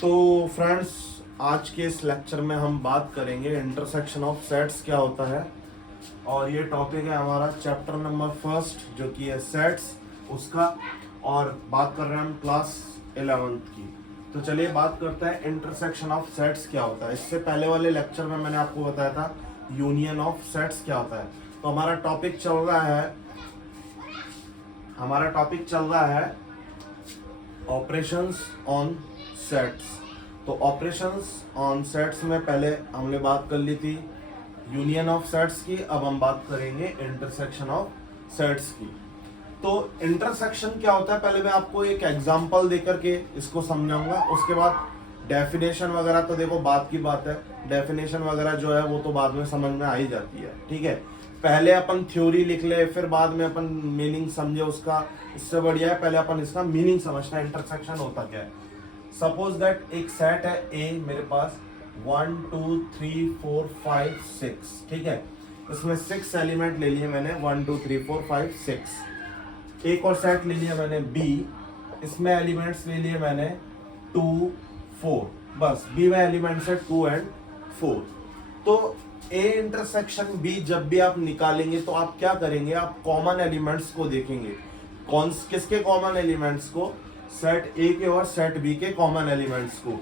तो फ्रेंड्स, आज के इस लेक्चर में हम बात करेंगे इंटरसेक्शन ऑफ सेट्स क्या होता है। और ये टॉपिक है हमारा चैप्टर नंबर फर्स्ट जो कि है सेट्स उसका। और बात कर रहे हैं हम क्लास 11th की। तो चलिए बात करते हैं इंटरसेक्शन ऑफ सेट्स क्या होता है। इससे पहले वाले लेक्चर में मैंने आपको बताया था यूनियन ऑफ सेट्स क्या होता है। तो हमारा टॉपिक चल रहा है ऑपरेशंस ऑन सेट्स। तो ऑपरेशंस ऑन सेट्स में पहले हमने बात कर ली थी यूनियन ऑफ सेट्स की। अब हम बात करेंगे इंटरसेक्शन ऑफ सेट्स की। तो इंटरसेक्शन क्या होता है, पहले मैं आपको एक एग्जांपल देकर के इसको समझाऊंगा। उसके बाद डेफिनेशन वगैरह तो देखो बात की बात है, डेफिनेशन वगैरह जो है वो तो बाद में समझ में आ ही जाती है। ठीक है, पहले अपन थ्योरी लिख ले फिर बाद में अपन मीनिंग समझे उसका, इससे बढ़िया है पहले अपन इसका मीनिंग समझना है इंटरसेक्शन होता क्या है। सपोज दैट एक सेट है ए मेरे पास 1 2 3 4 5 6। ठीक है, इसमें 6 एलिमेंट ले लिए मैंने 1 2 3 4 5 6। एक और सेट ले लिया मैंने बी, इसमें एलिमेंट्स ले लिए मैंने 2 4। बस बी में एलिमेंट्स है 2 और 4। तो ए इंटरसेक्शन बी जब भी आप निकालेंगे तो आप क्या करेंगे, आप कॉमन एलिमेंट्स को देखेंगे। किसके कॉमन एलिमेंट्स को? सेट ए के और सेट बी के कॉमन एलिमेंट्स को।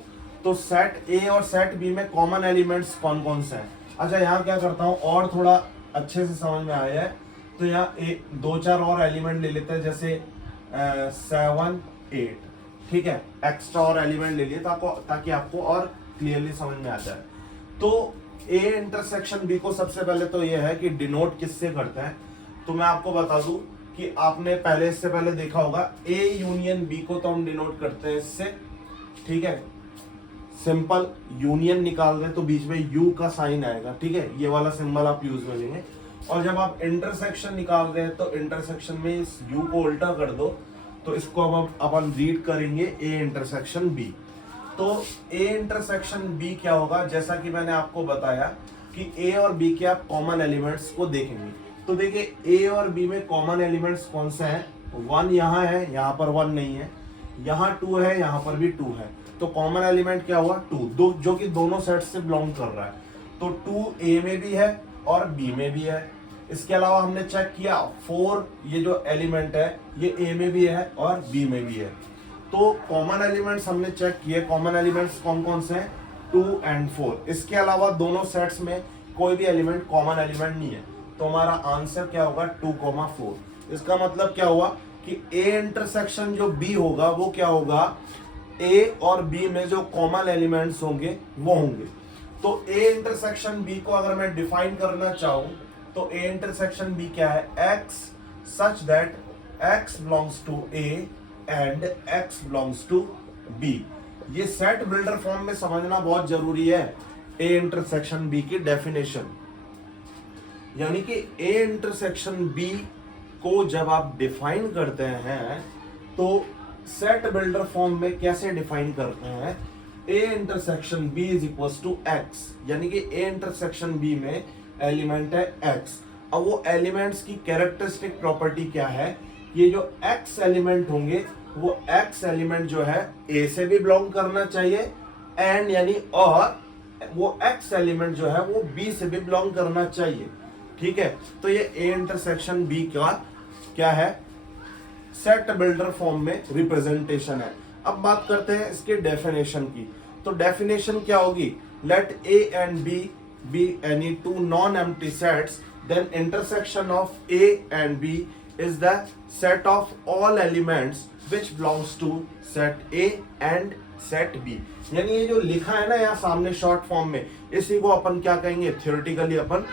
तो सेट ए और सेट बी में कॉमन एलिमेंट्स कौन कौन से हैं? अच्छा, यहाँ क्या करता हूँ और थोड़ा अच्छे से समझ में आया है तो यहाँ एक 2-4 और एलिमेंट ले लेते हैं, जैसे 7 8। ठीक है, एक्स्ट्रा और एलिमेंट ले लिए ताकि आपको और क्लियरली समझ में आ जाए। तो ए इंटरसेक्शन बी को सबसे पहले तो ये है कि डिनोट किससे करते हैं। तो मैं आपको बता दूं कि आपने इससे पहले देखा होगा ए यूनियन बी को तो हम डिनोट करते हैं इससे। ठीक है, सिंपल यूनियन निकाल रहे तो बीच में यू का साइन आएगा। ठीक है, ये वाला सिंबल आप यूज में लेंगे। और जब आप इंटरसेक्शन निकाल रहे हैं तो इंटरसेक्शन में इस यू को उल्टा कर दो, तो इसको अब अपन रीड करेंगे ए इंटरसेक्शन बी। तो ए इंटरसेक्शन बी क्या होगा, जैसा कि मैंने आपको बताया कि ए और बी के आप कॉमन एलिमेंट्स को देखेंगे। तो देखिए ए और बी में कॉमन एलिमेंट्स कौन से हैं? 1 यहाँ है, यहाँ पर 1 नहीं है, यहाँ 2 है, यहाँ पर भी 2 है। तो कॉमन एलिमेंट क्या हुआ? 2, जो कि दोनों सेट से बिलोंग कर रहा है। तो 2 ए में भी है और बी में भी है। इसके अलावा हमने चेक किया 4 ये जो एलिमेंट है ये ए में भी है और बी में भी है। तो कॉमन एलिमेंट्स हमने चेक किए, कॉमन एलिमेंट्स कौन कौन से हैं? 2 और 4। इसके अलावा दोनों सेट्स में कोई भी एलिमेंट कॉमन एलिमेंट नहीं है। तो हमारा आंसर क्या होगा? 2,4। इसका मतलब क्या हुआ कि ए इंटरसेक्शन जो बी होगा वो क्या होगा? ए और बी में जो कॉमन एलिमेंट्स होंगे वो होंगे। तो ए इंटरसेक्शन बी को अगर मैं डिफाइन करना चाहूं तो ए इंटरसेक्शन बी क्या है? X such that x belongs to A and x belongs to b। ये सेट बिल्डर फॉर्म में समझना बहुत जरूरी है ए इंटरसेक्शन b की डेफिनेशन। यानी कि ए इंटरसेक्शन b को जब आप डिफाइन करते हैं तो सेट बिल्डर फॉर्म में कैसे डिफाइन करते हैं? A intersection b is equal to x, यानी कि ए इंटरसेक्शन b में एलिमेंट है x। अब वो एलिमेंट्स की कैरेक्टरिस्टिक प्रॉपर्टी क्या है? ये जो x एलिमेंट होंगे वो x एलिमेंट जो है a से भी बिलोंग करना चाहिए एंड यानी और वो x एलिमेंट जो है वो b से भी बिलोंग करना चाहिए। ठीक है, तो ये a इंटरसेक्शन b का क्या है? सेट बिल्डर फॉर्म में रिप्रेजेंटेशन है। अब बात करते हैं इसके डेफिनेशन की। तो डेफिनेशन क्या होगी? Let a and b be any two non-empty sets, then intersection of a and b is the set of all elements which belongs to set A and set B। यानी ये जो लिखा है ना यहाँ सामने शॉर्ट फॉर्म में, इसी को अपन क्या कहेंगे? थ्योरेटिकली अपन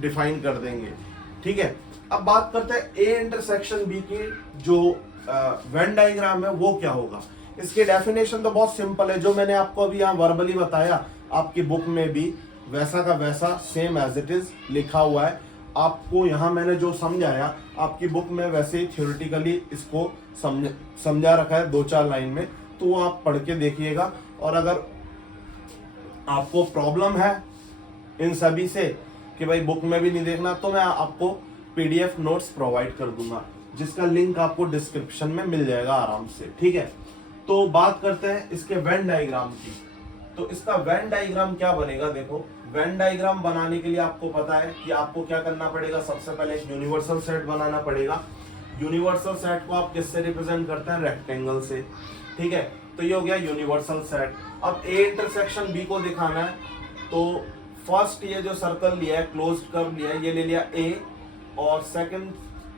डिफाइन कर देंगे। ठीक है, अब बात करते हैं ए इंटरसेक्शन बी की जो वेन डायग्राम है वो क्या होगा। इसकी डेफिनेशन तो बहुत सिंपल है, जो मैंने आपको अभी यहाँ वर्बली बताया आपकी बुक में भी वैसा का वैसा सेम एज इट इज लिखा हुआ है। आपको यहाँ मैंने जो समझाया आपकी बुक में वैसे ही थ्योरेटिकली इसको समझा रखा है 2-4 लाइन में, तो वो आप पढ़ के देखिएगा। और अगर आपको प्रॉब्लम है इन सभी से कि भाई बुक में भी नहीं देखना, तो मैं आपको पीडीएफ नोट्स प्रोवाइड कर दूंगा जिसका लिंक आपको डिस्क्रिप्शन में मिल जाएगा आराम से। ठीक है, तो बात करते हैं इसके वेन डायग्राम की। तो इसका वेन डायग्राम क्या बनेगा, देखो वेन डायग्राम बनाने के लिए आपको पता है कि आपको क्या करना पड़ेगा, सबसे पहले एक यूनिवर्सल सेट बनाना पड़ेगा। यूनिवर्सल सेट को आप किससे रिप्रेजेंट करते हैं, रेक्टेंगल से, ठीक है। तो ये हो गया यूनिवर्सल सेट। अब ए इंटरसेक्शन बी को दिखाना है, तो फर्स्ट ये जो सर्कल लिया है, क्लोज्ड कर्व लिया है, ये ले लिया ए, और सेकंड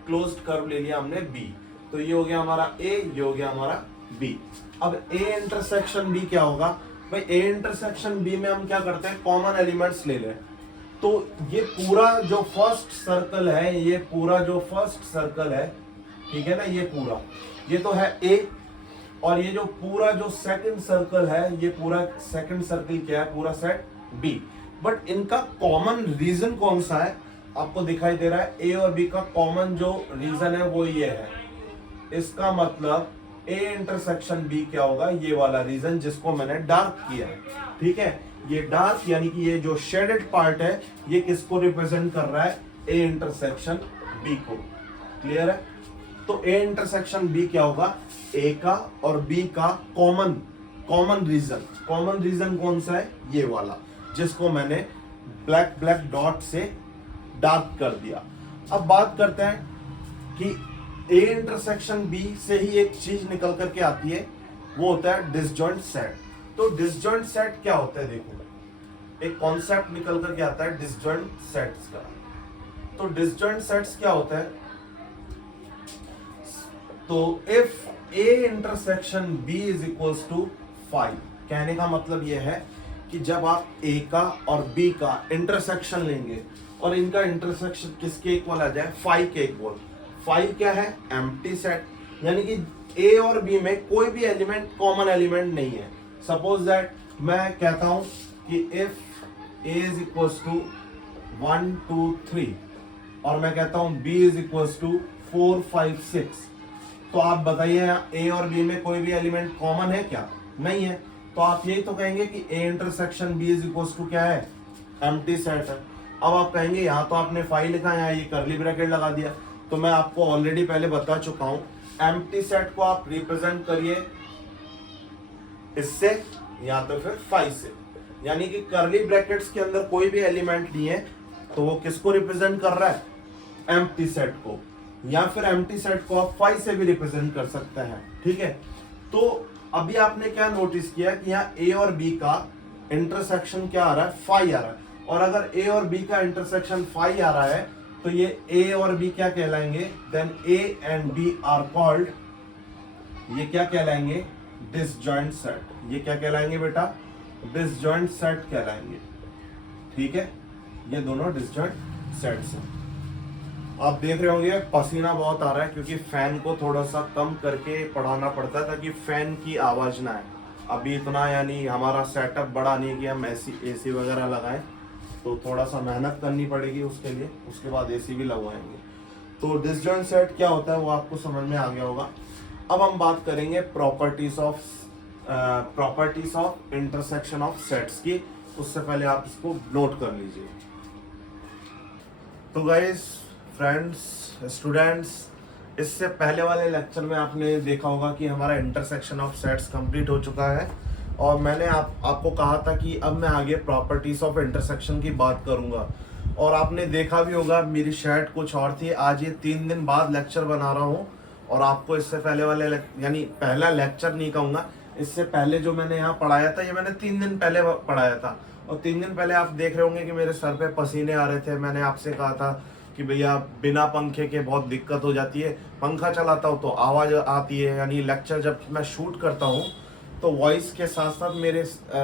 क्लोज्ड कर्व ले लिया हमने बी। तो ये हो गया हमारा ए, ये हो गया हमारा बी। अब ए इंटरसेक्शन बी क्या होगा भाई, ए इंटरसेक्शन बी में हम क्या करते हैं, कॉमन एलिमेंट्स ले लें। तो ये पूरा जो फर्स्ट सर्कल है, ये पूरा जो फर्स्ट सर्कल है, ठीक है ना, ये पूरा, ये तो है ए, और ये जो पूरा जो सेकंड सर्कल है, ये पूरा सेकंड सर्कल क्या है, पूरा सेट बी। बट इनका कॉमन रीजन कौन सा है, आपको दिखाई दे रहा है, ए और बी का कॉमन जो रीजन है वो ये है। इसका मतलब ए इंटरसेक्शन बी क्या होगा, ये वाला रीजन जिसको मैंने डार्क किया है, ठीक है। ये डार्क यानी कि ये जो शेडेड पार्ट है, ये किसको रिप्रेजेंट कर रहा है, ए इंटरसेक्शन बी को। क्लियर है। तो ए इंटरसेक्शन बी क्या होगा, ए का और बी का कॉमन रीजन कौन सा है, ये वाला, जिसको मैंने ब्लैक डॉट से डार्क कर दिया। अब बात करते हैं कि ए इंटरसेक्शन बी से ही एक चीज निकल करके आती है, वो होता है डिसजॉइंट सेट। तो डिसजॉइंट सेट क्या होता है, देखो एक कॉन्सेप्ट निकल करके आता है डिसजॉइंट सेट्स का। तो डिसजॉइंट सेट्स क्या होता है, तो if A intersection B is equals to 5, कहने का मतलब यह है कि जब आप ए का और बी का इंटरसेक्शन लेंगे और इनका इंटरसेक्शन किसके इक्वल आ जाए, 5 के इक्वल। 5 क्या है, एम्प्टी सेट, यानी कि ए और बी में कोई भी एलिमेंट कॉमन एलिमेंट नहीं है। सपोज दैट मैं कहता हूं कि if A is equals to 1 2 3 और मैं कहता हूं बी इज इक्वल्स टू 4 5 6, तो आप बताइए ए और बी में कोई भी एलिमेंट कॉमन है क्या, नहीं है। तो आप यही तो कहेंगे कि A intersection B is equals to क्या है, एम्प्टी सेट है। अब आप कहेंगे यहाँ तो आपने 5 लिखा है, यहाँ ये कर्ली ब्रैकेट लगा दिया। तो मैं आपको ऑलरेडी पहले बता चुका हूं, एम्प्टी सेट को आप रिप्रेजेंट करिए इससे या तो फिर 5 से, यानी कि कर्ली ब्रैकेट्स के अंदर कोई भी एलिमेंट नहीं है, तो वो किसको रिप्रेजेंट कर रहा है, एम्प्टी सेट को। या फिर एम्प्टी सेट को आप 5 से भी रिप्रेजेंट कर सकते हैं, ठीक है। तो अभी आपने क्या नोटिस किया कि यहाँ ए और बी का इंटरसेक्शन क्या आ रहा है, 5 आ रहा है। और अगर ए और बी का इंटरसेक्शन 5 आ रहा है, तो ये ए और बी क्या कहलाएंगे, then A and B are called, ये क्या कहलाएंगे, डिसजॉइंट सेट। ये क्या कहलाएंगे बेटा, डिसजॉइंट सेट कहलाएंगे, ठीक है। ये दोनों डिसजॉइंट सेट्स हैं। आप देख रहे होंगे पसीना बहुत आ रहा है, क्योंकि फैन को थोड़ा सा कम करके पढ़ाना पड़ता है ताकि फैन की आवाज ना आए। अभी इतना यानी हमारा सेटअप बड़ा नहीं है कि हम एसी वगैरह लगाएं, तो थोड़ा सा मेहनत करनी पड़ेगी उसके लिए, उसके बाद एसी भी लगवाएंगे। तो डिसजॉइंट सेट क्या होता है वो आपको समझ में आ गया होगा। अब हम बात करेंगे properties of intersection of sets की। उससे पहले आप इसको नोट कर लीजिए। तो गाइस, फ्रेंड्स, स्टूडेंट्स, इससे पहले वाले लेक्चर में आपने देखा होगा कि हमारा इंटरसेक्शन ऑफ सेट्स कंप्लीट हो चुका है, और मैंने आपको कहा था कि अब मैं आगे प्रॉपर्टीज ऑफ इंटरसेक्शन की बात करूंगा। और आपने देखा भी होगा मेरी शर्ट कुछ और थी, आज ये 3 दिन बाद लेक्चर बना रहा हूँ। और आपको इससे पहले वाले यानी पहला लेक्चर नहीं कहूँगा, इससे पहले जो मैंने यहाँ पढ़ाया था, ये मैंने 3 दिन पहले पढ़ाया था। और 3 दिन पहले आप देख रहे होंगे कि मेरे सर पे पसीने आ रहे थे। मैंने आपसे कहा था कि भैया बिना पंखे के बहुत दिक्कत हो जाती है, पंखा चलाता हूँ तो आवाज़ आती है। यानी लेक्चर जब मैं शूट करता हूँ तो वॉइस के साथ साथ मेरे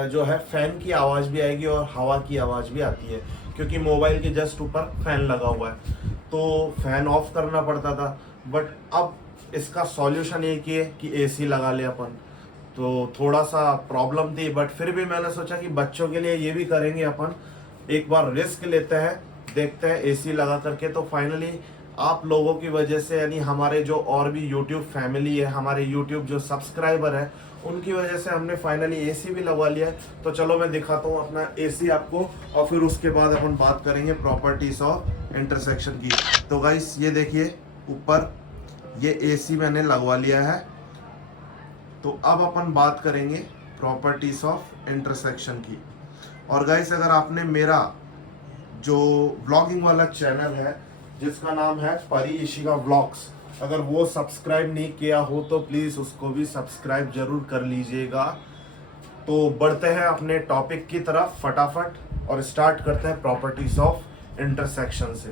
जो है फैन की आवाज़ भी आएगी और हवा की आवाज़ भी आती है, क्योंकि मोबाइल के जस्ट ऊपर फैन लगा हुआ है, तो फैन ऑफ करना पड़ता था। बट अब इसका सॉल्यूशन एक ही है कि एसी लगा ले अपन। तो थोड़ा सा प्रॉब्लम थी, बट फिर भी मैंने सोचा कि बच्चों के लिए ये भी करेंगे अपन, एक बार रिस्क लेते हैं, देखते हैं एसी लगा करके। तो फाइनली आप लोगों की वजह से, यानी हमारे जो और भी यूट्यूब फैमिली है, हमारे यूट्यूब जो सब्सक्राइबर है, उनकी वजह से हमने फाइनली एसी भी लगवा लिया है। तो चलो मैं दिखाता हूँ अपना एसी आपको, और फिर उसके बाद अपन बात करेंगे प्रॉपर्टीज ऑफ इंटरसेक्शन की। तो गाइस, ये देखिए ऊपर ये एसी मैंने लगवा लिया है। तो अब अपन बात करेंगे प्रॉपर्टीज ऑफ इंटरसेक्शन की। और गाइस अगर आपने मेरा जो व्लॉगिंग वाला चैनल है जिसका नाम है परी इशिका व्लॉग्स, अगर वो सब्सक्राइब नहीं किया हो तो प्लीज़ उसको भी सब्सक्राइब जरूर कर लीजिएगा। तो बढ़ते हैं अपने टॉपिक की तरफ फटाफट और स्टार्ट करते हैं प्रॉपर्टीज ऑफ इंटरसेक्शन से।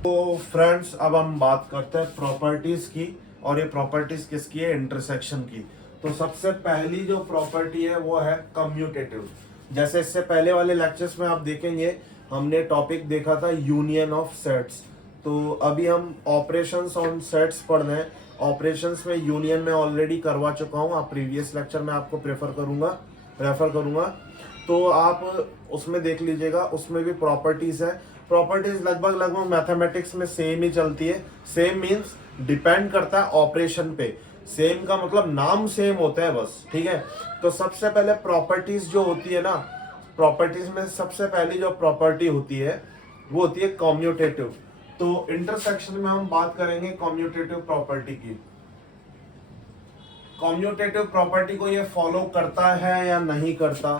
तो फ्रेंड्स अब हम बात करते हैं प्रॉपर्टीज की, और ये प्रॉपर्टीज किसकी है? इंटरसेक्शन की। तो सबसे पहली जो प्रॉपर्टी है वो है कम्यूटेटिव। जैसे इससे पहले वाले लेक्चर्स में आप देखेंगे हमने टॉपिक देखा था यूनियन ऑफ सेट्स। तो अभी हम ऑपरेशंस ऑन सेट्स पढ़ रहे हैं। ऑपरेशंस में यूनियन में ऑलरेडी करवा चुका हूँ, आप प्रीवियस लेक्चर में आपको रेफर करूंगा तो आप उसमें देख लीजिएगा। उसमें भी प्रॉपर्टीज है। प्रॉपर्टीज लगभग मैथमेटिक्स में सेम ही चलती है। सेम मीन्स डिपेंड करता है ऑपरेशन पे। सेम का मतलब नाम सेम होता है बस, ठीक है। तो सबसे पहले प्रॉपर्टीज जो होती है ना, प्रॉपर्टीज में सबसे पहली जो प्रॉपर्टी होती है वो होती है कम्यूटेटिव। तो इंटरसेक्शन में हम बात करेंगे कम्यूटेटिव प्रॉपर्टी की। कम्यूटेटिव प्रॉपर्टी को ये फॉलो करता है या नहीं करता,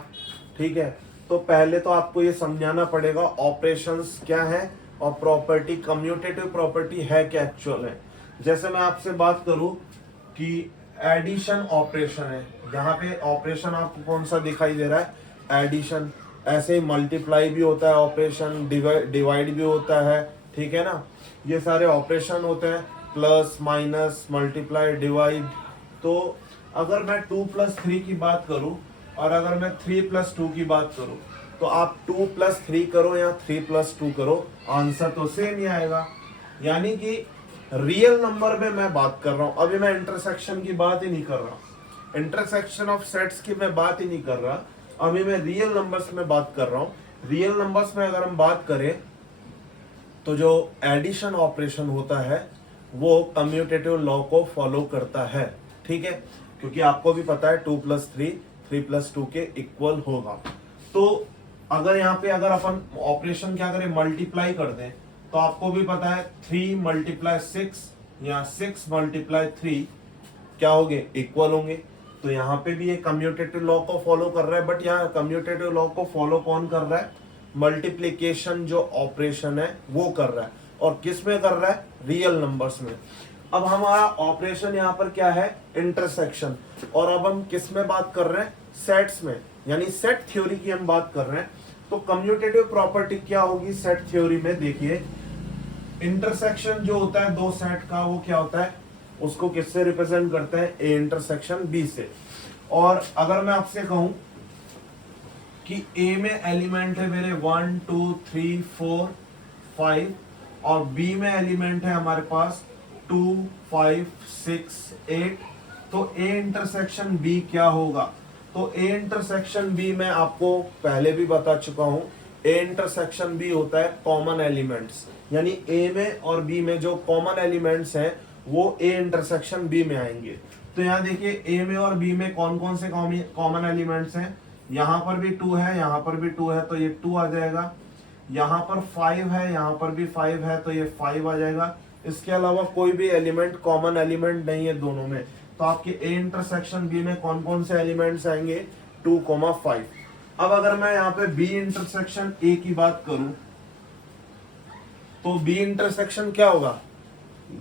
ठीक है। तो पहले तो आपको ये समझाना पड़ेगा ऑपरेशंस क्या है और प्रॉपर्टी कम्यूटेटिव प्रॉपर्टी है क्या एक्चुअल है। जैसे मैं आपसे बात करूं कि एडिशन ऑपरेशन है, यहाँ पे ऑपरेशन आपको कौन सा दिखाई दे रहा है? एडिशन। ऐसे ही मल्टीप्लाई भी होता है ऑपरेशन, डिवाइड भी होता है, ठीक है ना। ये सारे ऑपरेशन होते हैं, प्लस माइनस मल्टीप्लाई डिवाइड। तो अगर मैं 2 + 3 की बात करूं और अगर मैं 3 + 2 की बात करूं तो आप 2 + 3 करो या 3 + 2 करो, आंसर तो सेम ही आएगा। यानी कि रियल नंबर में मैं बात कर रहा हूं, अभी मैं इंटरसेक्शन की बात ही नहीं कर रहा, इंटरसेक्शन ऑफ सेट्स की मैं बात ही नहीं कर रहा, अभी मैं रियल नंबर्स में बात कर रहा हूं। रियल नंबर्स में अगर हम बात करें तो जो एडिशन ऑपरेशन होता है वो कम्यूटेटिव लॉ को फॉलो करता है, ठीक है। क्योंकि आपको भी पता है 2 + 3 3 + 2 के इक्वल होगा। तो अगर यहाँ पे अगर अपन ऑपरेशन क्या करें, मल्टीप्लाई कर दें, तो आपको भी पता है 3 × 6 या 6 × 3 क्या होंगे? इक्वल होंगे। तो यहाँ पे भी ये कम्यूटेटिव लॉ को फॉलो कर रहा है, बट यहाँ कम्यूटेटिव लॉ को फॉलो कौन कर रहा है? मल्टीप्लीकेशन जो ऑपरेशन है वो कर रहा है। और किस में कर रहा है? रियल नंबर्स में। अब हमारा ऑपरेशन यहाँ पर क्या है? इंटरसेक्शन। और अब हम किस में बात कर रहे हैं? सेट्स में, यानी सेट थ्योरी की हम बात कर रहे हैं। तो कम्यूटेटिव प्रॉपर्टी क्या होगी सेट थ्योरी में? देखिए, इंटरसेक्शन जो होता है दो सेट का वो क्या होता है? उसको किससे रिप्रेजेंट करते हैं? ए इंटरसेक्शन बी से। और अगर मैं आपसे कहूं कि ए में एलिमेंट है मेरे 1 2 3 4 5 और बी में एलिमेंट है हमारे पास 2 5 6 8, तो ए इंटरसेक्शन बी क्या होगा? तो ए इंटरसेक्शन बी मैं आपको पहले भी बता चुका हूं, ए इंटरसेक्शन बी होता है कॉमन एलिमेंट्स, यानी ए में और बी में जो कॉमन एलिमेंट्स हैं वो ए इंटरसेक्शन बी में आएंगे। तो यहाँ देखिए ए में और बी में कौन कौन से कॉमन एलिमेंट्स हैं? यहाँ पर भी 2 है, यहाँ पर भी 2 है, तो ये 2 आ जाएगा। यहाँ पर 5 है, यहाँ पर भी 5 है, तो ये 5 आ जाएगा। इसके अलावा कोई भी एलिमेंट कॉमन एलिमेंट नहीं है दोनों में। तो आपके ए इंटरसेक्शन बी में कौन कौन से एलिमेंट्स आएंगे? 2, 5। अब अगर मैं यहाँ पे बी इंटरसेक्शन ए की बात करूं तो बी इंटरसेक्शन क्या होगा?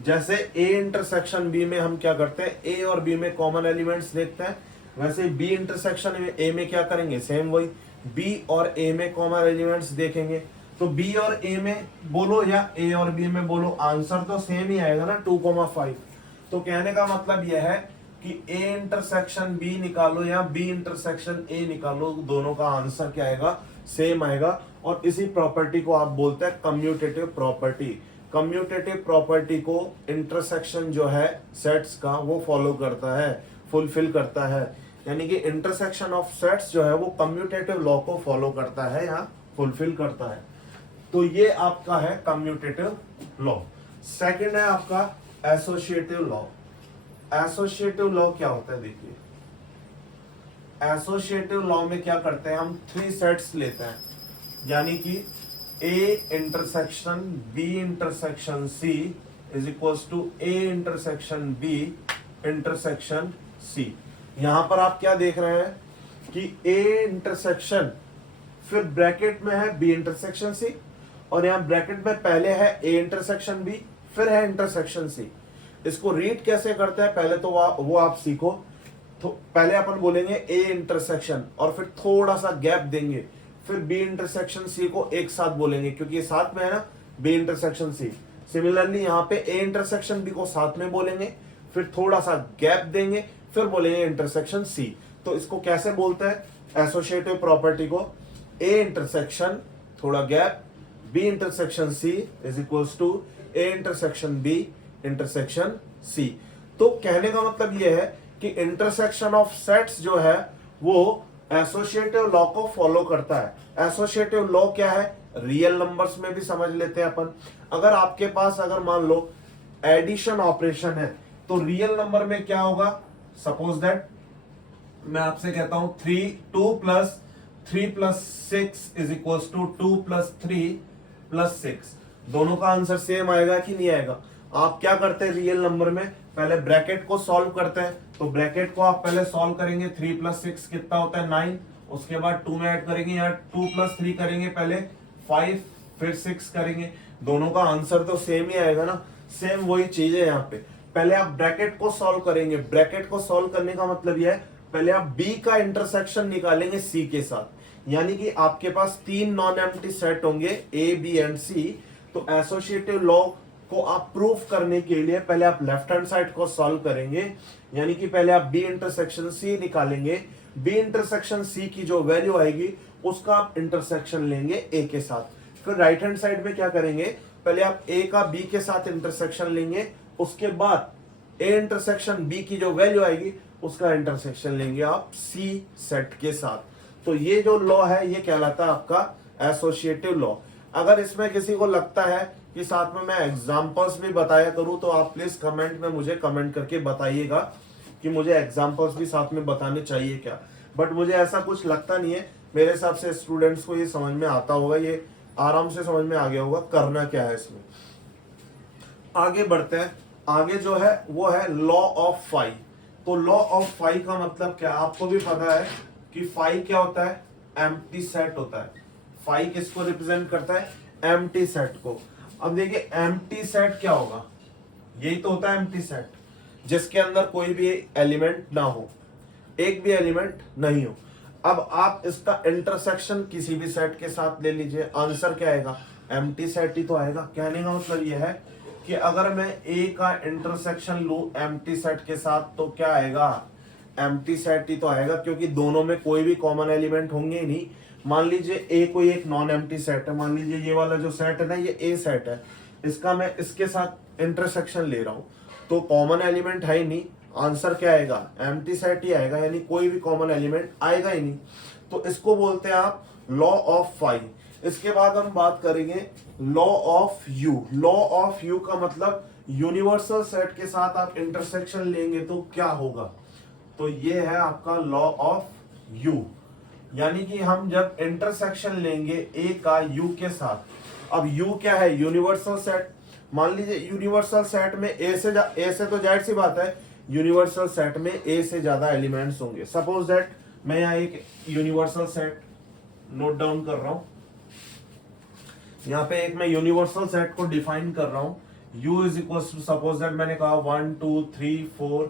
जैसे ए इंटरसेक्शन बी में हम क्या करते हैं? ए और बी में कॉमन एलिमेंट्स देखते हैं, वैसे बी इंटरसेक्शन ए में क्या करेंगे? सेम वही, बी और ए में कॉमन एलिमेंट्स देखेंगे। तो बी और ए में बोलो या ए और बी में बोलो, आंसर तो सेम ही आएगा ना, 2, 5। तो कहने का मतलब यह है कि ए इंटरसेक्शन बी निकालो या बी इंटरसेक्शन ए निकालो, दोनों का आंसर क्या आएगा? सेम आएगा। और इसी प्रॉपर्टी को आप बोलते हैं कम्यूटेटिव प्रॉपर्टी। कम्यूटेटिव प्रॉपर्टी को इंटरसेक्शन जो है सेट्स का वो फॉलो करता है, फुलफिल करता है। यानी कि इंटरसेक्शन ऑफ सेट्स जो है वो कम्यूटेटिव लॉ को फॉलो करता है या फुलफिल करता है। तो ये आपका है कम्यूटेटिव लॉ। सेकंड है आपका एसोसिएटिव लॉ। एसोसिएटिव लॉ क्या होता है? देखिए, एसोसिएटिव लॉ में क्या करते हैं हम? 3 सेट्स लेते हैं, यानी कि A intersection B intersection C is equals to A intersection B intersection C. यहां पर आप क्या देख रहे हैं कि ए इंटरसेक्शन, फिर ब्रैकेट में है बी इंटरसेक्शन सी, और यहां ब्रैकेट में पहले है ए इंटरसेक्शन बी, फिर है इंटरसेक्शन सी। इसको रीड कैसे करते हैं पहले तो वो आप सीखो। तो पहले अपन बोलेंगे ए इंटरसेक्शन और फिर थोड़ा सा गैप देंगे, फिर बी इंटरसेक्शन सी को एक साथ बोलेंगे क्योंकि ये साथ में है ना, बी इंटरसेक्शन सी। सिमिलरली यहाँ पे ए इंटरसेक्शन बी को साथ में बोलेंगे, फिर थोड़ा सा गैप देंगे, फिर बोलेंगे इंटरसेक्शन सी। तो इसको कैसे बोलते हैं, एसोसिएटिव प्रॉपर्टी को, ए इंटरसेक्शन थोड़ा gap, B intersection C is equals to A intersection B intersection C. तो कहने का मतलब यह है कि इंटरसेक्शन ऑफ सेट्स जो है वो एसोसिएटिव लॉ को फॉलो करता है। एसोसिएटिव लॉ क्या है, रियल नंबर्स में भी समझ लेते हैं अपन। अगर आपके पास अगर मान लो एडिशन ऑपरेशन है तो रियल नंबर में क्या होगा, सपोज दैट मैं आपसे कहता हूं 2 plus 3 plus 6 is equals to 2 plus 3 plus 6। दोनों का आंसर सेम आएगा कि नहीं आएगा। आप क्या करते हैं रियल नंबर में, पहले ब्रैकेट को सॉल्व करते हैं। तो ब्रैकेट को आप पहले सॉल्व करेंगे, 3 प्लस 6 कितना होता है 9, उसके बाद 2 में ऐड करेंगे, यहाँ 2 प्लस 3 करेंगे पहले 5, फिर 6 करेंगे। दोनों का आंसर तो सेम ही आएगा ना, सेम वही चीज है यहाँ पे। पहले आप ब्रैकेट को सॉल्व करेंगे, ब्रैकेट को सॉल्व करने का मतलब यह है पहले आप बी का इंटरसेक्शन निकालेंगे सी के साथ, यानी कि आपके पास 3 नॉन एम्प्टी सेट होंगे ए बी एंड सी। तो एसोसिएटिव लॉ को आप प्रूफ करने के लिए पहले आप लेफ्ट हैंड साइड को सॉल्व करेंगे, यानी कि पहले आप बी इंटरसेक्शन सी निकालेंगे, बी इंटरसेक्शन सी की जो वैल्यू आएगी उसका आप इंटरसेक्शन लेंगे ए के साथ। फिर राइट हैंड साइड में क्या करेंगे, पहले आप ए का बी के साथ इंटरसेक्शन लेंगे, उसके बाद ए इंटरसेक्शन बी की जो वैल्यू आएगी उसका इंटरसेक्शन लेंगे आप सी सेट के साथ। तो ये जो लॉ है ये कहलाता है आपका एसोसिएटिव लॉ। अगर इसमें किसी को लगता है कि साथ में मैं एग्जांपल्स भी बताया करूं तो आप प्लीज कमेंट में मुझे कमेंट करके बताइएगा कि मुझे एग्जांपल्स भी साथ में बताने चाहिए क्या। बट मुझे ऐसा कुछ लगता नहीं है, मेरे हिसाब से स्टूडेंट्स को ये समझ में आता होगा, ये आराम से समझ में आ गया होगा करना क्या है इसमें। आगे बढ़ते हैं, आगे जो है वो है लॉ ऑफ फाई। तो लॉ ऑफ फाई का मतलब क्या, आपको भी पता है कि फाई क्या होता है, एम्प्टी सेट होता है। फाई किसको रिप्रेजेंट करता है, एम्प्टी सेट को। अब देखिए एम्प्टी सेट क्या होगा, यही तो होता है एम्प्टी सेट, जिसके अंदर कोई भी एलिमेंट ना हो, एक भी एलिमेंट नहीं हो। अब आप इसका इंटरसेक्शन किसी भी सेट के साथ ले लीजिए, आंसर क्या आएगा, एम्प्टी सेट ही तो आएगा। कहने का मतलब यह है कि अगर मैं ए का इंटरसेक्शन लूं एम्प्टी सेट के साथ तो क्या आएगा, एम्प्टी सेट ही तो आएगा, क्योंकि दोनों में कोई भी कॉमन एलिमेंट होंगे ही नहीं। मान लीजिए ए कोई एक नॉन एम्प्टी सेट है, मान लीजिए ये वाला जो सेट है ना ये ए सेट है, इसका मैं इसके साथ इंटरसेक्शन ले रहा हूं तो कॉमन एलिमेंट है ही नहीं, आंसर क्या आएगा, एम्प्टी सेट ही आएगा, यानी कोई भी कॉमन एलिमेंट आएगा ही नहीं। तो इसको बोलते हैं आप लॉ ऑफ फाई। इसके बाद हम बात करेंगे law of you. Law of you का मतलब यूनिवर्सल सेट के साथ आप इंटरसेक्शन लेंगे तो क्या होगा, तो ये है आपका लॉ ऑफ यू। यानी कि हम जब इंटरसेक्शन लेंगे ए का यू के साथ, अब यू क्या है, यूनिवर्सल सेट। मान लीजिए यूनिवर्सल सेट में ए से तो जाहिर सी बात है यूनिवर्सल सेट में ए से ज्यादा एलिमेंट्स होंगे। सपोज दैट मैं यहाँ एक यूनिवर्सल सेट नोट डाउन कर रहा हूं, यहाँ पे एक मैं यूनिवर्सल सेट को डिफाइन कर रहा हूं, u is equal to suppose that मैंने कहा 1 2 3 4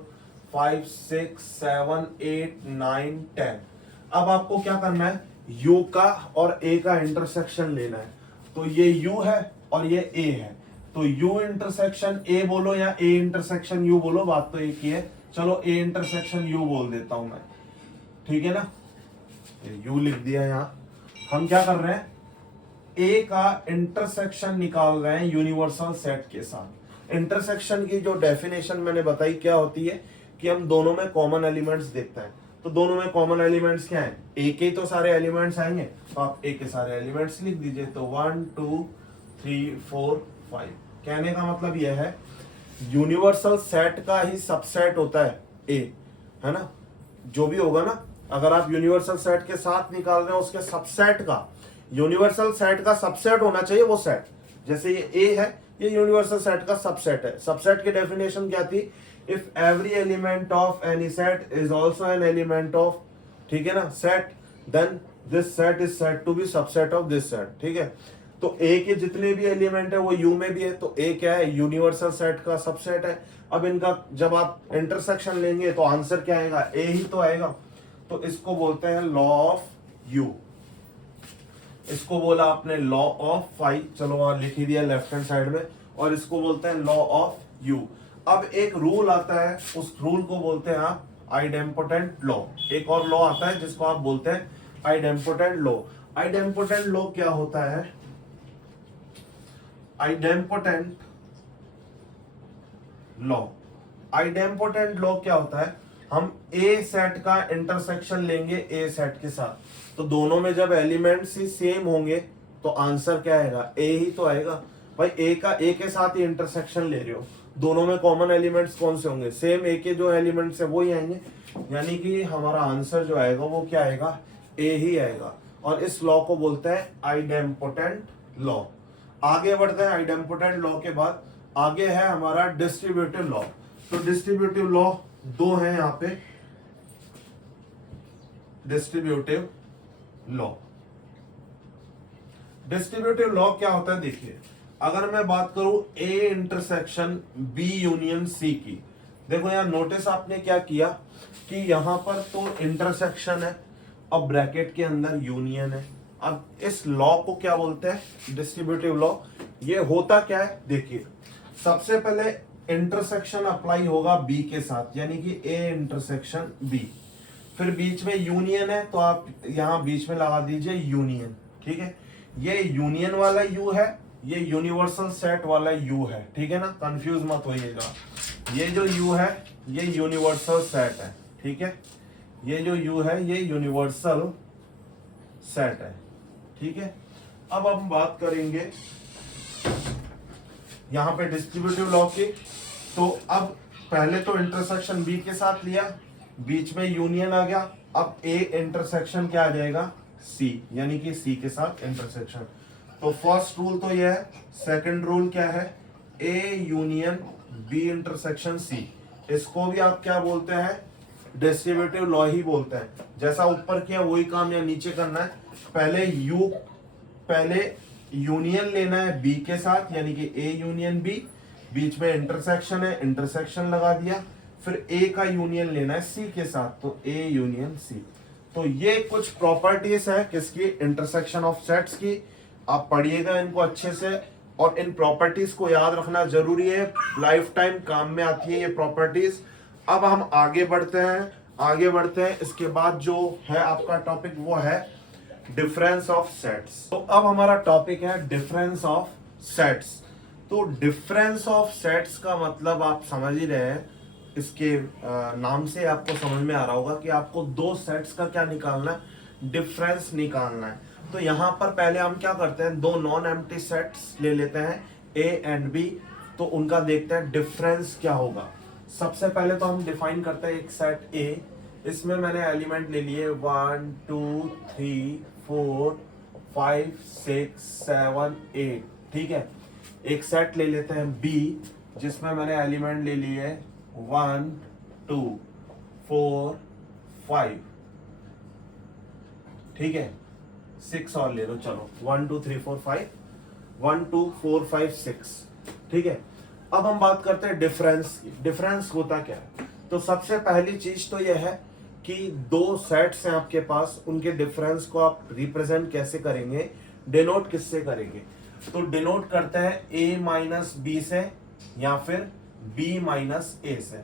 5 6 7 8 9 10। अब आपको क्या करना है, u का और a का इंटरसेक्शन लेना है। तो ये u है और ये a है, तो u इंटरसेक्शन a बोलो या a इंटरसेक्शन u बोलो, बात तो एक ही है। चलो a इंटरसेक्शन u बोल देता हूं मैं, ठीक है ना, u लिख दिया। यहाँ हम क्या कर रहे हैं, ए का इंटरसेक्शन निकाल रहे हैं यूनिवर्सल सेट के साथ। इंटरसेक्शन की जो डेफिनेशन मैंने बताई क्या होती है कि हम दोनों में कॉमन एलिमेंट्स देखते हैं। तो दोनों में कॉमन एलिमेंट्स क्या हैं, ए के तो सारे एलिमेंट्स आएंगे, तो आप ए के सारे एलिमेंट्स लिख दीजिए। तो 1 2 3 4 5। कहने का मतलब यह है यूनिवर्सल सेट का ही सबसेट होता है ए, है ना, जो भी होगा ना, अगर आप यूनिवर्सल सेट के साथ निकाल रहे हैं उसके सबसेट का, यूनिवर्सल सेट का सबसेट होना चाहिए वो सेट, जैसे ये ए है ये यूनिवर्सल सेट का सबसेट है। सबसेट की डेफिनेशन क्या थी? If every element of any set is also an element of, ठीक है ना, set, then this set is said to be subset of this set. ठीक है, तो ए के जितने भी एलिमेंट है वो यू में भी है, तो ए क्या है? यूनिवर्सल सेट का सबसेट है। अब इनका जब आप इंटरसेक्शन लेंगे तो आंसर क्या आएगा? ए ही तो आएगा। तो इसको बोलते हैं लॉ ऑफ यू। इसको बोला आपने लॉ ऑफ फाई, चलो वहां लिख ही दिया लेफ्ट हैंड साइड में, और इसको बोलते हैं लॉ ऑफ यू। अब एक रूल आता है, उस रूल को बोलते हैं आप आइडेम्पोटेंट लॉ। एक और लॉ आता है जिसको आप बोलते हैं आइडेम्पोटेंट लॉ। आइडेम्पोटेंट लॉ क्या होता है? आइडेम्पोटेंट लॉ, आइडेम्पोटेंट लॉ क्या होता है? हम ए सेट का इंटरसेक्शन लेंगे ए सेट के साथ, तो दोनों में जब एलिमेंट्स ही सेम होंगे तो आंसर क्या आएगा? ए ही तो आएगा। भाई ए का ए के साथ ही इंटरसेक्शन ले रहे हो, दोनों में कॉमन एलिमेंट्स कौन से होंगे? सेम ए के जो एलिमेंट्स है वो ही आएंगे, यानी कि हमारा आंसर जो आएगा वो क्या आएगा? ए ही आएगा। और इस लॉ को बोलते हैं आइडेम्पोटेंट लॉ। आगे बढ़ते हैं आइडेम्पोटेंट लॉ के बाद, आगे है हमारा डिस्ट्रीब्यूटिव लॉ। तो डिस्ट्रीब्यूटिव लॉ दो हैं यहाँ पे, डिस्ट्रीब्यूटिव लॉ। डिस्ट्रीब्यूटिव लॉ क्या होता है? देखिए, अगर मैं बात करूं A intersection B union C की, देखो यार नोटिस आपने क्या किया कि यहां पर तो इंटरसेक्शन है और ब्रैकेट के अंदर यूनियन है। अब इस लॉ को क्या बोलते हैं? Distributive law. ये होता क्या है? देखिए, सबसे पहले इंटरसेक्शन अप्लाई होगा बी के साथ, यानी कि ए इंटरसेक्शन बी, फिर बीच में यूनियन है तो आप यहां बीच में लगा दीजिए यूनियन। ठीक है, ये यूनियन वाला यू है, ये यूनिवर्सल सेट वाला यू है। ठीक है ना, कंफ्यूज मत होइएगा। ये जो यू है ये यूनिवर्सल सेट है। ठीक है, ये जो यू है ये यूनिवर्सल सेट है। ठीक है, अब हम बात करेंगे यहां पे डिस्ट्रीब्यूटिव लॉ की। तो अब पहले तो इंटरसेक्शन बी के साथ लिया, बीच में यूनियन आ गया, अब ए इंटरसेक्शन क्या आ जाएगा? सी, यानी कि सी के साथ इंटरसेक्शन। तो फर्स्ट रूल तो यह है। सेकंड रूल क्या है? A union B intersection C. इसको भी आप क्या बोलते हैं? डिस्ट्रीब्यूटिव लॉ ही बोलते हैं। जैसा ऊपर किया वही काम या नीचे करना है। पहले यूनियन लेना है बी के साथ, यानी कि ए यूनियन बी, बीच में इंटरसेक्शन है, इंटरसेक्शन लगा दिया, फिर ए का यूनियन लेना है सी के साथ, तो ए यूनियन सी। तो ये कुछ प्रॉपर्टीज है किसकी? इंटरसेक्शन ऑफ सेट्स की। आप पढ़िएगा इनको अच्छे से, और इन प्रॉपर्टीज को याद रखना जरूरी है, लाइफ टाइम काम में आती है ये प्रॉपर्टीज। अब हम आगे बढ़ते हैं। इसके बाद जो है आपका टॉपिक वो है डिफरेंस ऑफ सेट्स। तो अब हमारा टॉपिक है डिफरेंस ऑफ सेट्स। तो डिफरेंस ऑफ सेट्स का मतलब आप समझ ही रहे हैं, इसके नाम से आपको समझ में आ रहा होगा कि आपको दो सेट्स का क्या निकालना है? डिफरेंस निकालना है। तो यहां पर पहले हम क्या करते हैं? दो नॉन एम्प्टी सेट्स ले लेते हैं ए एंड बी, तो उनका देखते हैं डिफरेंस क्या होगा। सबसे पहले तो हम डिफाइन करते हैं एक सेट ए, इसमें मैंने एलिमेंट ले लिए 1 2 3 4 5 6 7 8। ठीक है, एक सेट ले लेते हैं बी जिसमें मैंने एलिमेंट ले लिए 1 2 4 5। ठीक है, 6 और ले लो, चलो 1 2 3 4 5, 1 2 4 5 6। ठीक है, अब हम बात करते हैं डिफरेंस। डिफरेंस होता क्या है? तो सबसे पहली चीज तो यह है कि दो सेट्स हैं आपके पास, उनके डिफरेंस को आप रिप्रेजेंट कैसे करेंगे? डिनोट किससे करेंगे? तो डिनोट करते हैं a माइनस बी से या फिर b माइनस ए से।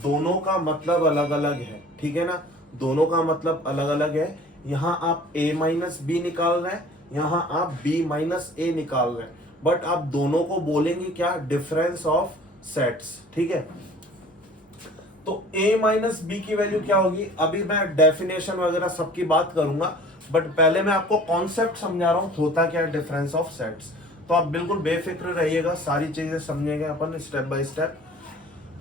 दोनों का मतलब अलग अलग है। ठीक है ना, दोनों का मतलब अलग अलग है। यहाँ आप a माइनस बी निकाल रहे हैं, यहाँ आप b माइनस ए निकाल रहे हैं, बट आप दोनों को बोलेंगे क्या? Difference of sets. ठीक है, तो a माइनस बी की वैल्यू क्या होगी? अभी मैं डेफिनेशन वगैरह सबकी बात करूंगा, बट पहले मैं आपको कॉन्सेप्ट समझा रहा हूं होता क्या है डिफरेंस ऑफ सेट्स। तो आप बिल्कुल बेफिक्र रहिएगा, सारी चीजें समझेंगे अपन स्टेप बाय स्टेप।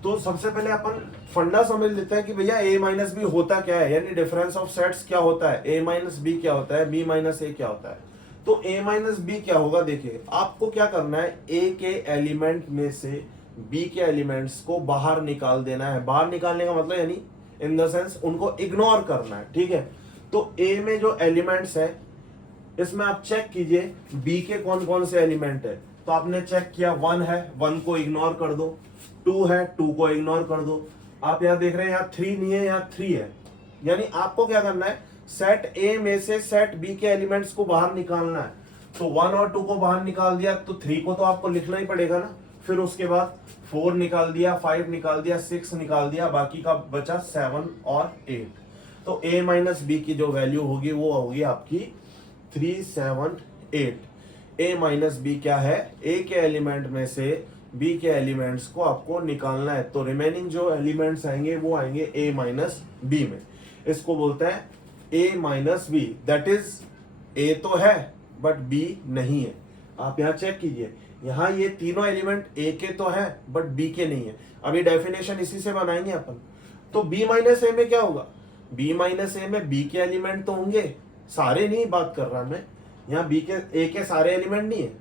तो सबसे पहले अपन फंडा समझ लेते हैं कि भैया a माइनस बी होता क्या है, यानी डिफरेंस ऑफ सेट्स क्या होता है, a माइनस बी क्या होता है, b माइनस ए क्या होता है। तो a माइनस बी क्या होगा, देखिए आपको क्या करना है, a के एलिमेंट में से b के एलिमेंट्स को बाहर निकाल देना है। बाहर निकालने का मतलब यानी इन द सेंस उनको इग्नोर करना है, ठीक है। तो a में जो एलिमेंट्स है इसमें आप चेक कीजिए b के कौन कौन से एलिमेंट है। तो आपने चेक किया 1 है, 1 को इग्नोर कर दो, 2 है, 2 को इग्नोर कर दो। आप यहाँ देख रहे हैं यहाँ 3 नहीं है, यहाँ 3 है। यानी आपको क्या करना है, सेट A में से सेट B के एलिमेंट्स को बाहर निकालना है। तो 1 और 2 को बाहर निकाल दिया तो 3 को तो आपको लिखना ही पड़ेगा ना। फिर उसके बाद 4 निकाल दिया, 5 निकाल दिया, 6 निकाल दिया, बाकी का बचा 7 और 8। तो A माइनस बी की जो वैल्यू होगी वो होगी आपकी 3, 7, 8। A माइनस बी क्या है, A के एलिमेंट में से B के एलिमेंट्स को आपको निकालना है। तो रिमेनिंग जो एलिमेंट्स आएंगे वो आएंगे A माइनस बी में। इसको बोलते हैं A minus B, that is A तो है बट B नहीं है। आप यहाँ चेक कीजिए, यहाँ ये तीनों एलिमेंट A के तो है बट B के नहीं है। अभी डेफिनेशन इसी से बनाएंगे अपन। तो B माइनस ए में क्या होगा, B माइनस ए में B के एलिमेंट तो होंगे, सारे नहीं बात कर रहा मैं, यहाँ B के A के सारे एलिमेंट नहीं है,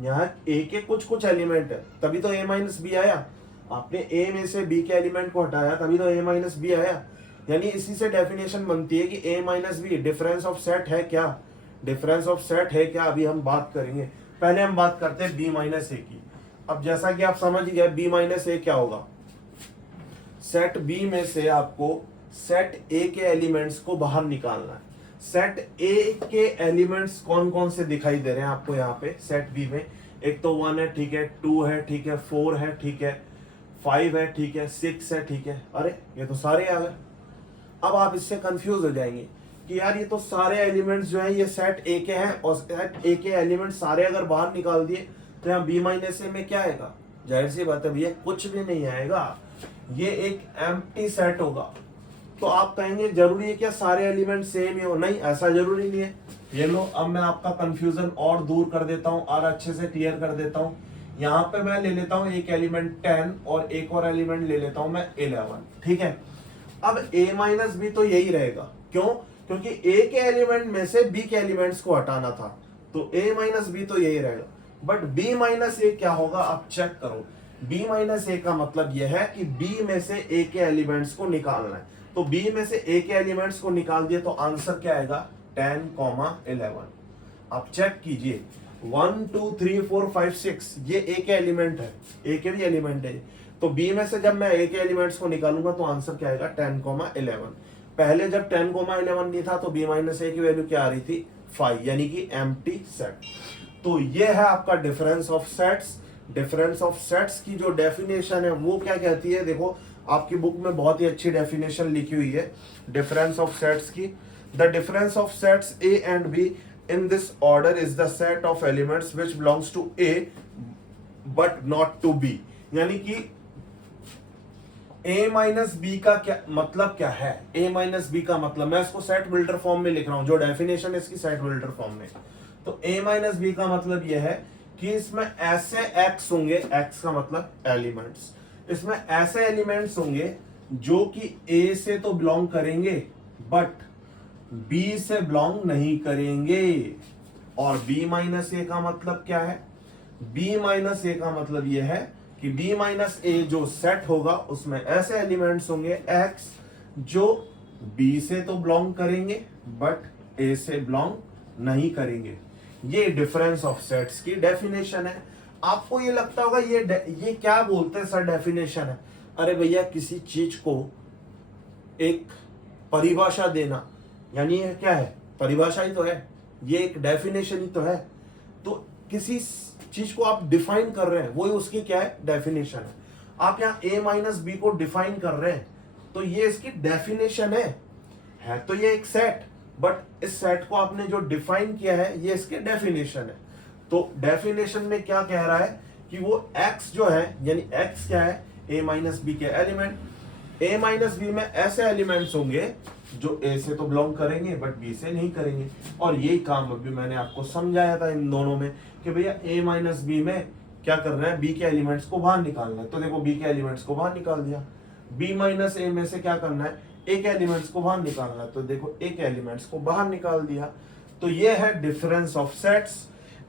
यहाँ A के कुछ कुछ एलिमेंट है, तभी तो A माइनस बी आया। आपने A में से B के एलिमेंट को हटाया तभी तो A माइनस बी आया। यानी इसी से डेफिनेशन बनती है कि A minus B difference of set है क्या, डिफरेंस ऑफ सेट है क्या, अभी हम बात करेंगे। पहले हम बात करते हैं B माइनस ए की। अब जैसा कि आप समझ गए B माइनस ए क्या होगा, सेट B में से आपको सेट A के एलिमेंट्स को बाहर निकालना है। सेट A के एलिमेंट्स कौन कौन से दिखाई दे रहे हैं आपको यहाँ पे सेट B में, एक तो 1 है, ठीक है, 2 है, ठीक है, 4 है, ठीक है, 5 है, ठीक है, 6 है, ठीक है। अरे ये तो सारे आ गए। अब आप इससे कंफ्यूज हो जाएंगे कि यार ये तो सारे एलिमेंट्स जो हैं ये सेट ए के हैं, और सेट ए के एलिमेंट्स सारे अगर बाहर निकाल दिए तो यहाँ बी माइनस ए में क्या आएगा, जाहिर सी बात है भैया कुछ भी नहीं आएगा, ये एक एम्प्टी सेट होगा। तो आप कहेंगे जरूरी है क्या सारे एलिमेंट सेम ही हो, नहीं ऐसा जरूरी नहीं है। ये लो अब मैं आपका कंफ्यूजन और दूर कर देता हूँ और अच्छे से क्लियर कर देता हूँ। यहाँ पे मैं ले लेता हूँ एक एलिमेंट 10 और एक और एलिमेंट ले लेता हूँ मैं 11, ठीक है। अब A माइनस बी तो यही रहेगा, क्यों, क्योंकि A के एलिमेंट में से B के एलिमेंट्स को हटाना था, तो A माइनस बी तो यही रहेगा। बट B माइनस ए क्या होगा, आप चेक करो। B माइनस ए का मतलब यह है कि B में से A के एलिमेंट्स को निकालना है। तो B में से A के एलिमेंट्स को निकाल दिए तो आंसर क्या आएगा, 10, 11। आप चेक कीजिए 1, 2, 3, 4, 5, 6 ये A के एलिमेंट है, A के भी एलिमेंट है। तो B में से जब मैं A के एलिमेंट्स को निकालूंगा तो आंसर क्या आएगा, 10, 11। पहले जब 10, 11 नहीं था तो B माइनस ए की वैल्यू क्या आ रही थी, 5, यानी कि एम्प्टी सेट। तो ये है आपका difference of sets. Difference of sets की जो डेफिनेशन है वो क्या कहती है, देखो आपकी बुक में बहुत ही अच्छी डेफिनेशन लिखी हुई है डिफरेंस ऑफ सेट्स की। The difference of sets A and B in this order is the set of elements which belongs to A but not to B। यानी कि A माइनस बी का क्या मतलब क्या है, A माइनस बी का मतलब मैं इसको सेट बिल्डर फॉर्म में लिख रहा हूं, जो डेफिनेशन है इसकी सेट बिल्डर फॉर्म में। तो A माइनस बी का मतलब यह है कि इसमें ऐसे X होंगे, X का मतलब एलिमेंट्स, इसमें ऐसे एलिमेंट्स होंगे जो कि A से तो बिलोंग करेंगे बट B से बिलोंग नहीं करेंगे। और B माइनस ए का मतलब क्या है, B माइनस ए का मतलब यह है कि B माइनस ए जो सेट होगा उसमें ऐसे एलिमेंट्स होंगे X जो B से तो बिलोंग करेंगे बट A से बिलोंग नहीं करेंगे। ये डिफरेंस ऑफ सेट्स की डेफिनेशन है। आपको ये लगता होगा ये क्या बोलते हैं सर डेफिनेशन है। अरे भैया किसी चीज को एक परिभाषा देना, यानी ये क्या है, परिभाषा ही तो है, ये एक डेफिनेशन ही तो है। तो किसी चीज को आप डिफाइन कर रहे हैं, वही उसकी क्या है, डेफिनेशन है। आप यहाँ A माइनस बी को डिफाइन कर रहे हैं तो ये इसकी डेफिनेशन है तो ये एक सेट, बट इस सेट को आपने जो डिफाइन किया है ये इसके डेफिनेशन है। तो डेफिनेशन में क्या कह रहा है कि वो X जो है, यानी X क्या है, A माइनस बी के एलिमेंट, A माइनस बी में ऐसे एलिमेंट्स होंगे जो A से तो बिलोंग करेंगे बट B से नहीं करेंगे। और यही काम अभी मैंने आपको समझाया था इन दोनों में कि भैया A माइनस बी में क्या कर रहा है, B के एलिमेंट्स को बाहर निकालना है। तो देखो B के एलिमेंट्स को बाहर निकाल दिया। B माइनस ए में से क्या करना है, A के एलिमेंट्स को बाहर निकालना है। तो देखो A के एलिमेंट्स को बाहर निकाल दिया। तो ये है डिफरेंस ऑफ सेट्स।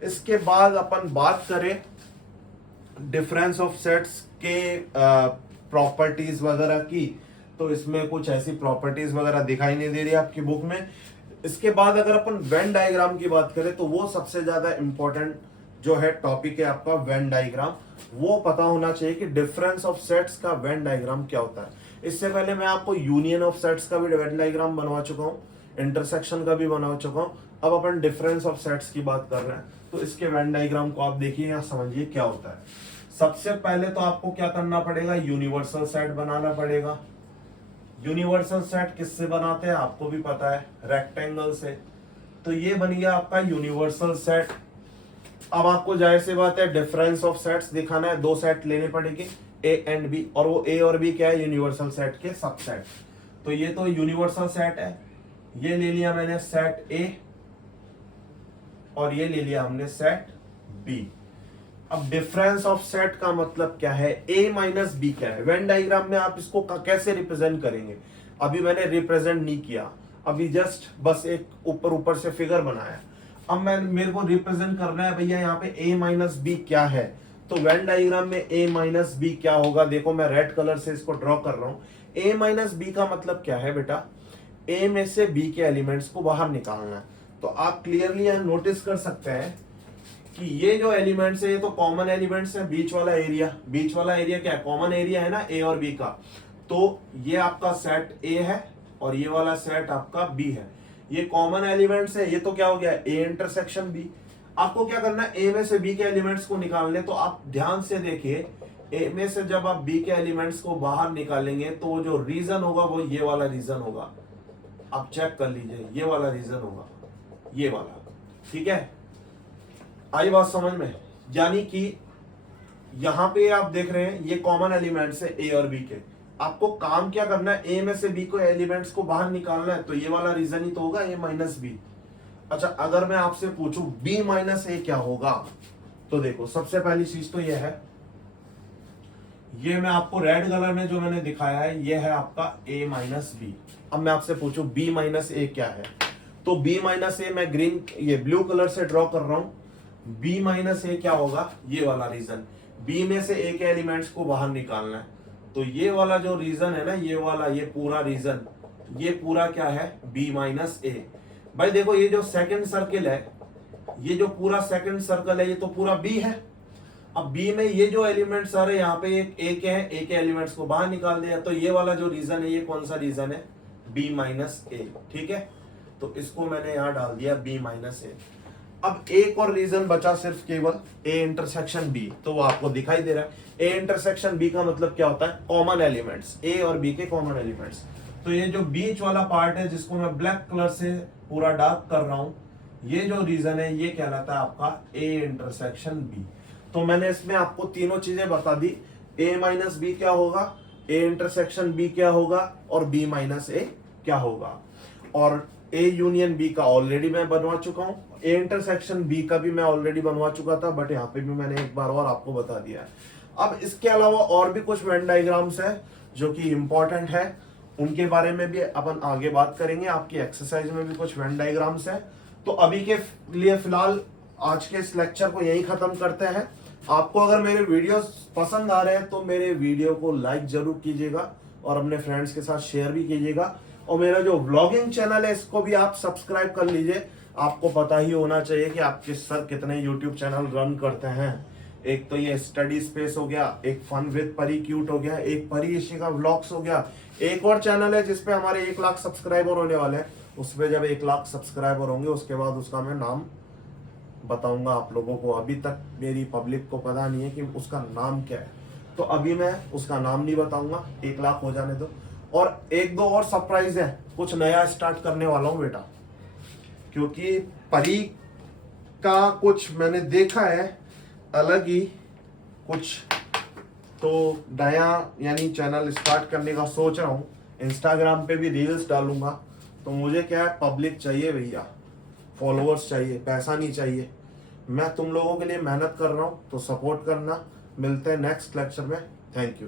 इसके बाद अपन बात करें डिफरेंस ऑफ सेट्स के प्रॉपर्टीज वगैरह की, तो इसमें कुछ ऐसी प्रॉपर्टीज वगैरह दिखाई नहीं दे रही आपकी बुक में। इसके बाद अगर अपन वेन डायग्राम की बात करें तो वो सबसे ज्यादा इंपॉर्टेंट जो है टॉपिक है आपका वेन डायग्राम। वो पता होना चाहिए कि डिफरेंस ऑफ सेट्स का वेन डायग्राम क्या होता है। इससे पहले मैं आपको यूनियन ऑफ सेट्स का भी वेन डायग्राम बनवा चुका हूँ, इंटरसेक्शन का भी बनवा चुका हूँ। अब अपन डिफरेंस ऑफ सेट्स की बात कर रहे हैं, तो इसके वेन डायग्राम को आप देखिए या समझिए क्या होता है। सबसे पहले तो आपको क्या करना पड़ेगा, यूनिवर्सल सेट बनाना पड़ेगा। यूनिवर्सल सेट किससे बनाते हैं आपको भी पता है, रेक्टेंगल से। तो ये बन गया आपका यूनिवर्सल सेट। अब आपको जाहिर सी बात है डिफरेंस ऑफ सेट्स दिखाना है, दो सेट लेने पड़ेंगे ए एंड बी, और वो ए और बी क्या है, यूनिवर्सल सेट के सबसेट। तो ये तो यूनिवर्सल सेट है, ये ले लिया मैंने सेट ए और ये ले लिया हमने सेट बी। अब डिफरेंस ऑफ सेट का मतलब क्या है, ए माइनस बी क्या है। वेन डायग्राम में आप इसको कैसे रिप्रेजेंट करेंगे, अभी मैंने रिप्रेजेंट नहीं किया, अभी जस्ट बस एक ऊपर से फिगर बनाया। अब मेरे को रिप्रेजेंट करना है भैया यहाँ पे ए माइनस बी क्या है। तो वेन डायग्राम में ए माइनस बी क्या होगा, देखो मैं रेड कलर से इसको ड्रॉ कर रहा हूं। ए माइनस बी का मतलब क्या है बेटा, ए में से बी के एलिमेंट्स को बाहर निकालना है। तो आप क्लियरली यहाँ नोटिस कर सकते हैं कि ये जो एलिमेंट्स है ये तो कॉमन एलिमेंट्स है। बीच वाला एरिया क्या है, कॉमन एरिया है ना ए और बी का। तो ये आपका सेट ए है और ये वाला सेट आपका बी है, ये कॉमन एलिमेंट्स है। ये तो क्या हो गया, ए इंटरसेक्शन बी। आपको क्या करना है, ए में से बी के एलिमेंट्स को निकालने। तो आप ध्यान से देखिए, ए में से जब आप बी के एलिमेंट्स को बाहर निकालेंगे तो जो रीजन होगा वो ये वाला रीजन होगा। आप चेक कर लीजिए, ये वाला रीजन होगा, ये वाला। ठीक है, आई बात समझ में। यानी कि यहां पे आप देख रहे हैं ये कॉमन एलिमेंट्स है ए और बी के। आपको काम क्या करना है, ए में से बी को एलिमेंट्स को बाहर निकालना है। तो ये वाला रीजन ही तो होगा, ए माइनस बी। अच्छा, अगर मैं आपसे पूछूं बी माइनस ए क्या होगा, तो देखो सबसे पहली चीज तो ये है, ये मैं आपको रेड कलर में जो मैंने दिखाया है ये है आपका ए माइनस बी। अब मैं आपसे पूछूं बी माइनस ए क्या है, तो बी माइनस ए मैं ग्रीन ये ब्लू कलर से ड्रॉ कर रहा हूं। बी माइनस ए क्या होगा, ये वाला रीजन। बी में से ए के एलिमेंट्स को बाहर निकालना है। तो ये वाला जो रीजन है ना, ये वाला, ये पूरा रीजन, ये पूरा क्या है, बी माइनस ए। भाई देखो ये जो सेकंड सर्किल है, ये जो पूरा सेकंड सर्कल है, ये तो पूरा बी है। अब बी में ये जो एलिमेंट्स आ रहे हैं यहाँ पे एक ए के हैं, ए के एलिमेंट्स को बाहर निकाल दिया। तो ये वाला जो रीजन है, ये कौन सा रीजन है, बी माइनस ए। ठीक है, तो इसको मैंने यहाँ डाल दिया बी माइनस ए। अब एक और रीजन बचा सिर्फ केवल ए इंटरसेक्शन बी, तो वो आपको दिखाई दे रहा है। ए इंटरसेक्शन बी का मतलब क्या होता है, कॉमन एलिमेंट्स, ए और बी के कॉमन एलिमेंट्स। तो ये जो बीच वाला पार्ट है जिसको मैं ब्लैक कलर से पूरा डार्क कर रहा हूं, ये जो रीजन है ये कहलाता है आपका ए इंटरसेक्शन बी। तो मैंने इसमें आपको तीनों चीजें बता दी, ए माइनस बी क्या होगा, ए इंटरसेक्शन बी क्या होगा, और बी माइनस ए क्या होगा। और ए यूनियन बी का ऑलरेडी मैं बनवा चुका हूं, ए इंटरसेक्शन बी का भी मैं ऑलरेडी बनवा चुका था, बट यहाँ पे भी मैंने एक बार और आपको बता दिया है। अब इसके अलावा और भी कुछ वेन डायग्राम्स है जो कि इंपॉर्टेंट है, उनके बारे में भी अपन आगे बात करेंगे। आपकी एक्सरसाइज में भी कुछ वेन डायग्राम्स है। तो अभी के लिए फिलहाल आज के इस लेक्चर को यही खत्म करते हैं। आपको अगर मेरे वीडियोस पसंद आ रहे हैं तो मेरे वीडियो को लाइक जरूर कीजिएगा और अपने फ्रेंड्स के साथ शेयर भी कीजिएगा। और मेरा जो व्लॉगिंग चैनल है इसको भी आप सब्सक्राइब कर लीजिए। आपको पता ही होना चाहिए कि आपके सर कितने यूट्यूब चैनल रन करते हैं। एक तो ये स्टडी स्पेस हो गया, एक फन विद परी क्यूट हो गया, एक परी इशिका व्लॉग्स हो गया, एक और चैनल है जिसपे हमारे 1 लाख सब्सक्राइबर होने वाले हैं। उसपे जब 1 लाख सब्सक्राइबर होंगे उसके बाद उसका मैं नाम बताऊंगा आप लोगों को। अभी तक मेरी पब्लिक को पता नहीं है कि उसका नाम क्या है, तो अभी मैं उसका नाम नहीं बताऊंगा, 1 लाख हो जाने दो। और 1-2 और सरप्राइज है, कुछ नया स्टार्ट करने वाला हूं बेटा, क्योंकि परी का कुछ मैंने देखा है अलग ही कुछ, तो नया यानी चैनल स्टार्ट करने का सोच रहा हूँ। इंस्टाग्राम पे भी रील्स डालूंगा। तो मुझे क्या है, पब्लिक चाहिए भैया, फॉलोअर्स चाहिए, पैसा नहीं चाहिए। मैं तुम लोगों के लिए मेहनत कर रहा हूँ, तो सपोर्ट करना। मिलते हैं नेक्स्ट लेक्चर में। Thank you.